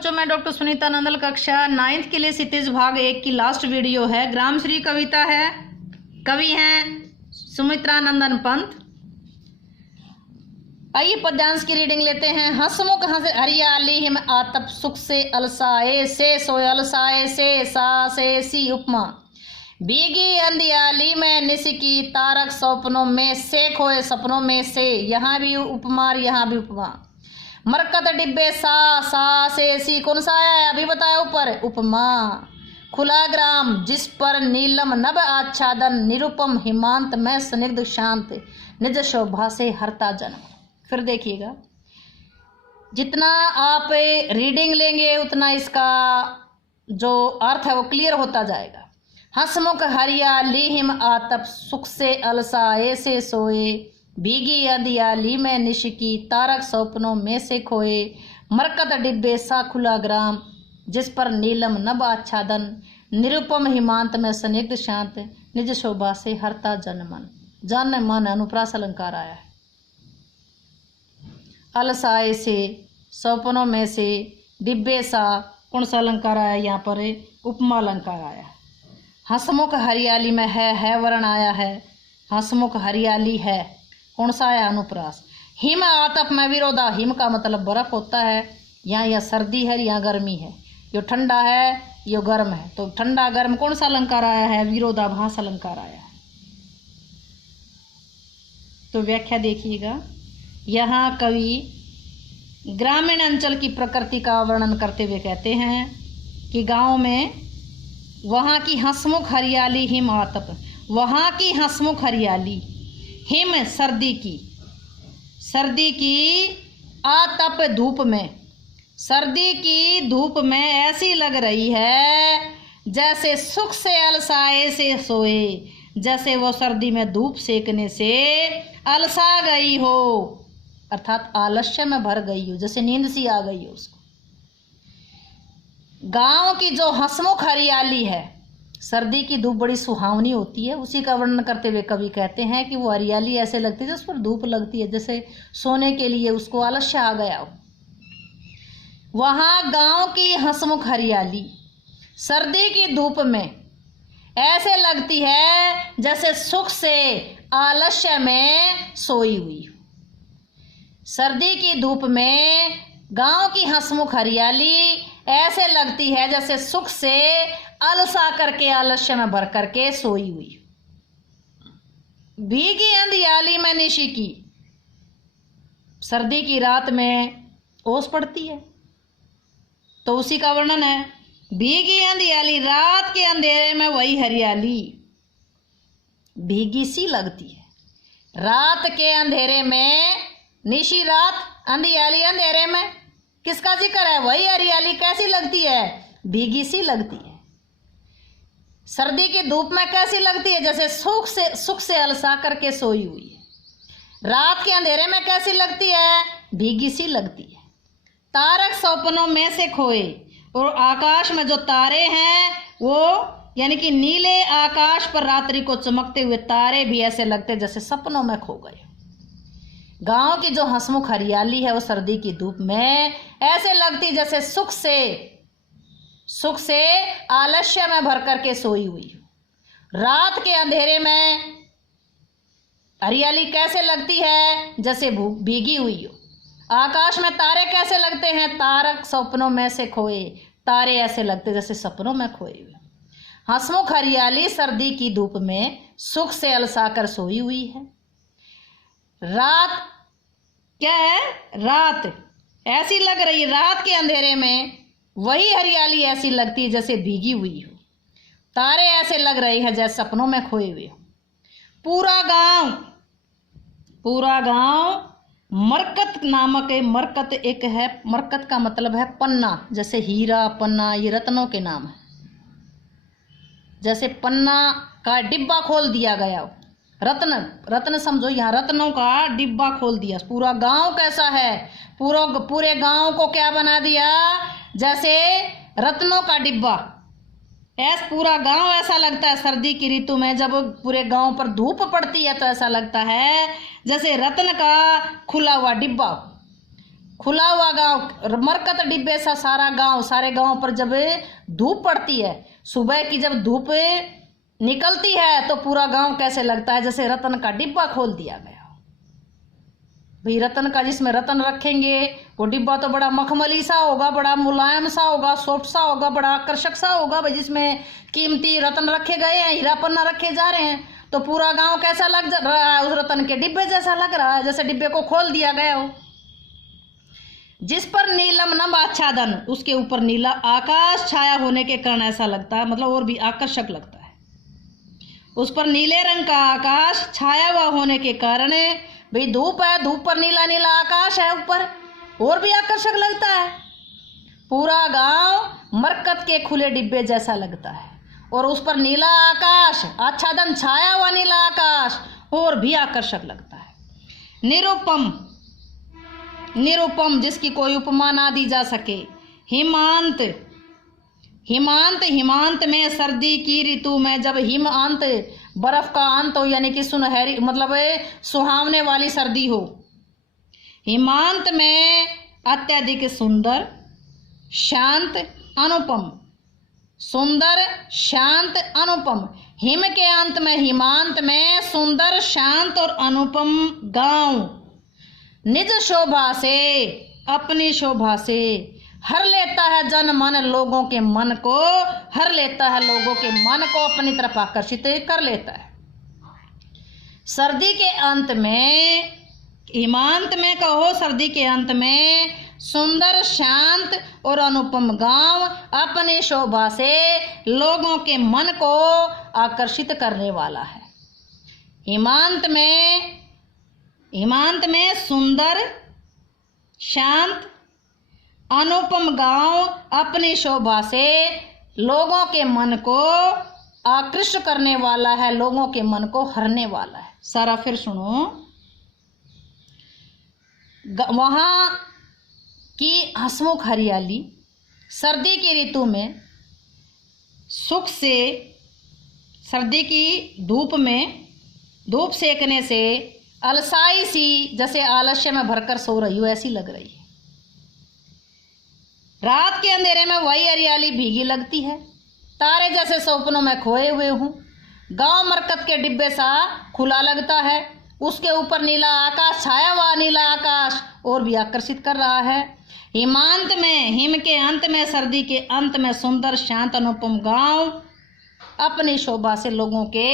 बच्चों, मैं डॉक्टर सुनीता नंदल कक्षा 9th के लिए क्षितिज भाग 1 की लास्ट वीडियो है। ग्रामश्री कविता है, कवि हैं सुमित्रा नंदन पंत। आइए पद्यांश की रीडिंग लेते हैं। हंसमुख हंस हरियाली हिम आतप सुख से अलसाए से सोय अलसाए से सा से सी उपमा भीगी अंधियाली में निश की तारक सपनों में से खोए सपनों में से। यहाँ भी उपमा यहाँ भी उपमा। मरकत डिब्बे सा से सी कौन सा आया है अभी बताया ऊपर, उपमा। खुला ग्राम जिस पर नीलम नभ आच्छादन निरुपम हिमांत में स्निग्ध शांत निज शोभा से हरता जन्म। फिर देखिएगा, जितना आप रीडिंग लेंगे उतना इसका जो अर्थ है वो क्लियर होता जाएगा। हंसमुख हरियाली हिम आतप सुख से अलसाए से सोए भीगी अंधियाली में निश की तारक सपनों में से खोए। मरकत डिब्बे सा खुला ग्राम जिस पर नीलम नभ आच्छादन निरुपम हिमांत में स्निग्ध शांत निज शोभा से हरता जनमन। जन मन अनुप्रास अलंकार आया है। अलसाए से सपनों में से डिब्बे सा कौन सा अलंकार आया यहाँ पर, उपमा अलंकार आया। हंसमुख हरियाली में है वर्ण आया है। हंसमुख हरियाली है कौन सा आया, अनुप्रास। हिम आतप में विरोधा, हिम का मतलब बर्फ होता है। यहाँ यह सर्दी है, यहाँ गर्मी है। यो ठंडा है, यो गर्म है। तो ठंडा गर्म कौन सा अलंकार आया है, विरोधाभास अलंकार आया है। तो व्याख्या देखिएगा। यहाँ कवि ग्रामीण अंचल की प्रकृति का वर्णन करते हुए कहते हैं कि गांव में वहाँ की हंसमुख हरियाली हिम आतप, वहाँ की हंसमुख हरियाली, हिम सर्दी की आतप धूप में, सर्दी की धूप में ऐसी लग रही है जैसे सुख से अलसाए से सोए, जैसे वो सर्दी में धूप सेकने से अलसा गई हो, अर्थात आलस्य में भर गई हो, जैसे नींद सी आ गई हो उसको। गांव की जो हंसमुख हरियाली है, सर्दी की धूप बड़ी सुहावनी होती है, उसी का वर्णन करते हुए कवि कहते हैं कि वो हरियाली ऐसे लगती है जिस पर धूप लगती है, जैसे सोने के लिए उसको आलस्य आ गया हो। वहाँ गांव की हंसमुख हरियाली सर्दी की धूप में ऐसे लगती है जैसे सुख से आलस्य में सोई हुई। सर्दी की धूप में गांव की हंसमुख हरियाली ऐसे लगती है जैसे सुख से अलसा करके आलस्य में भर करके सोई हुई। भीगी अंधियाली में निशी की, सर्दी की रात में ओस पड़ती है तो उसी का वर्णन है। भीगी अंधियाली, रात के अंधेरे में वही हरियाली भीगी सी लगती है। रात के अंधेरे में, निशी रात, अंधियाली अंधेरे में, किसका जिक्र है, वही हरियाली कैसी लगती है, भीगी सी लगती है। सर्दी की धूप में कैसी लगती है, जैसे सुख से अलसा करके सोई हुई है। रात के अंधेरे में कैसी लगती है, भीगी सी लगती है। तारक सपनों में से खोए, और आकाश में जो तारे हैं वो यानी कि नीले आकाश पर रात्रि को चमकते हुए तारे भी ऐसे लगते जैसे सपनों में खो गए। गांव की जो हंसमुख हरियाली है वो सर्दी की धूप में ऐसे लगती जैसे सुख से आलस्य में भर करके सोई हुई। रात के अंधेरे में हरियाली कैसे लगती है, जैसे भीगी हुई हो। आकाश में तारे कैसे लगते हैं, तारक सपनों में से खोए, तारे ऐसे लगते जैसे सपनों में खोए हुए। हंसमुख हरियाली सर्दी की धूप में सुख से अलसा कर सोई हुई है। रात क्या है, रात ऐसी लग रही है, रात के अंधेरे में वही हरियाली ऐसी लगती है जैसे भीगी हुई हो। तारे ऐसे लग रहे हैं जैसे सपनों में खोए हुए हो। पूरा गांव मरकत नामक है। मरकत एक है, मरकत का मतलब है पन्ना, जैसे हीरा पन्ना, ये रत्नों के नाम है। जैसे पन्ना का डिब्बा खोल दिया गया हो, रत्न समझो, यहाँ रत्नों का डिब्बा खोल दिया। पूरा गांव कैसा है, पूरे गांव को क्या बना दिया, जैसे रत्नों का डिब्बा। पूरा गांव ऐसा लगता है सर्दी की ऋतु में, जब पूरे गांव पर धूप पड़ती है तो ऐसा लगता है जैसे रत्न का खुला हुआ डिब्बा। खुला हुआ गांव, मरकत डिब्बे सा सारा गांव, सारे गांव पर जब धूप पड़ती है, सुबह की जब धूप निकलती है तो पूरा गांव कैसे लगता है जैसे रतन का डिब्बा खोल दिया गया। भाई रतन का, जिसमें रतन रखेंगे वो डिब्बा तो बड़ा मखमली सा होगा, बड़ा मुलायम सा होगा, सॉफ्ट सा होगा, बड़ा आकर्षक सा होगा। भाई जिसमें कीमती रतन रखे गए हैं, हीरा पन्ना रखे जा रहे हैं, तो पूरा गांव कैसा लग रहा है, उस रतन के डिब्बे जैसा लग रहा है, जैसे डिब्बे को खोल दिया गया हो। जिस पर नीलम नभ आच्छादन, उसके ऊपर नीला आकाश छाया होने के कारण ऐसा लगता है, मतलब और भी आकर्षक लगता है। उस पर नीले रंग का आकाश छाया हुआ होने के कारण, भाई धूप है, धूप पर नीला नीला आकाश है ऊपर, और भी आकर्षक लगता है। पूरा गांव मरकत के खुले डिब्बे जैसा लगता है, और उस पर नीला आकाश, आच्छादन छाया हुआ नीला आकाश, और भी आकर्षक लगता है। निरुपम, निरुपम जिसकी कोई उपमा ना दी जा सके। हिमांत, हिमांत, हिमांत में सर्दी की ऋतु में जब हिमांत, बर्फ का अंत हो, यानी कि सुनहरी, मतलब सुहावने वाली सर्दी हो। हिमांत में अत्यधिक सुंदर, शांत, अनुपम, सुंदर, शांत, अनुपम। हिम के अंत में, हिमांत में सुंदर, शांत और अनुपम गांव निज शोभा से, अपनी शोभा से हर लेता है जन मन, लोगों के मन को हर लेता है, लोगों के मन को अपनी तरफ आकर्षित कर लेता है। सर्दी के अंत में, हिमांत में कहो, सर्दी के अंत में सुंदर, शांत और अनुपम गांव अपनी शोभा से लोगों के मन को आकर्षित करने वाला है। हिमांत में, हिमांत में सुंदर, शांत, अनुपम गांव अपनी शोभा से लोगों के मन को आकृष्ट करने वाला है, लोगों के मन को हरने वाला है। सारा फिर सुनो। वहां की हंसमुख हरियाली सर्दी की ऋतु में सुख से, सर्दी की धूप में धूप सेकने से अलसाई सी, जैसे आलस्य में भरकर सो रही हो ऐसी लग रही है। रात के अंधेरे में वही हरियाली भीगी लगती है, तारे जैसे सपनों में खोए हुए हूँ। गांव मरकत के डिब्बे सा खुला लगता है, उसके ऊपर नीला आकाश छाया हुआ, नीला आकाश और भी आकर्षित कर रहा है। हिमांत में, हिम के अंत में, सर्दी के अंत में सुंदर, शांत, अनुपम गांव अपनी शोभा से लोगों के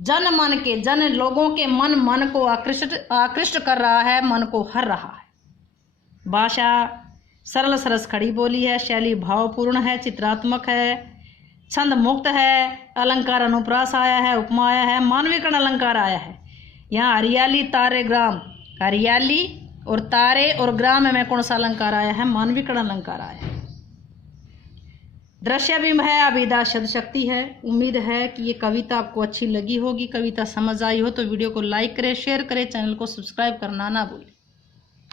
जन मन के, जन लोगों के मन को आकृष्ट कर रहा है, मन को हर रहा है। भाषा सरल सरस खड़ी बोली है, शैली भावपूर्ण है, चित्रात्मक है, छंद मुक्त है, अलंकार अनुप्रास आया है, उपमा आया है, मानवीकरण अलंकार आया है। यहाँ हरियाली, तारे, ग्राम, हरियाली और तारे और ग्राम में कौन सा अलंकार आया है? मानवीकरण अलंकार आया है। दृश्य बिंब है, अभिधा शब्द शक्ति है। उम्मीद है कि ये कविता आपको अच्छी लगी होगी, कविता समझ आई हो तो वीडियो को लाइक करें, शेयर करें, चैनल को सब्सक्राइब करना ना भूलें।